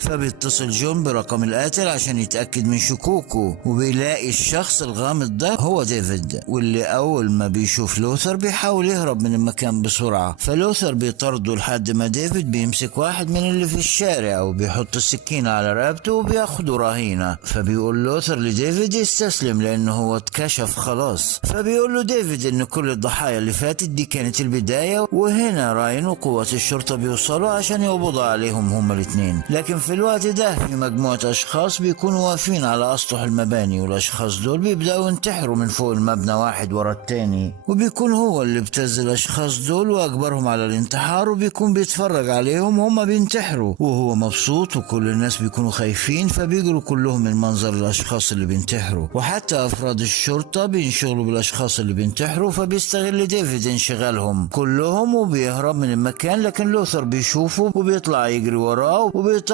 فبيتصل جون برقم القاتل عشان يتأكد من شكوكه، وبيلاقي الشخص الغامض ده هو ديفيد، واللي أول ما بيشوف لوثر بيحاول يهرب من المكان بسرعة. فلوثر بيطرده لحد ما ديفيد بيمسك واحد من اللي في الشارع وبيحط السكينة على رقبته وبياخده رهينة. فبيقول لوثر لديفيد يستسلم لأنه هو اتكشف خلاص. فبيقول له ديفيد إن كل الضحايا اللي فاتت دي كانت البداية، وهنا راين وقوات الشرطة بيوصلوا عشان يقبضوا عليهم هما الاتنين. لكن في الوقت ده في مجموعة أشخاص بيكونوا واقفين على أسطح المباني، والأشخاص دول بيبدأوا ينتحروا من فوق المبنى واحد ورا التاني، وبيكون هو اللي ابتز الأشخاص دول وأجبرهم على الانتحار، وبيكون بيتفرج عليهم وهم بينتحروا وهو مبسوط، وكل الناس بيكونوا خايفين فبيجروا كلهم من منظر الأشخاص اللي بينتحروا. وحتى أفراد الشرطة بينشغلوا بالأشخاص اللي بينتحروا، فبيستغل ديفيد انشغالهم كلهم وبيهرب من المكان. لكن لوثر بيشوفه وبيطلع يجري وراه وبيطرد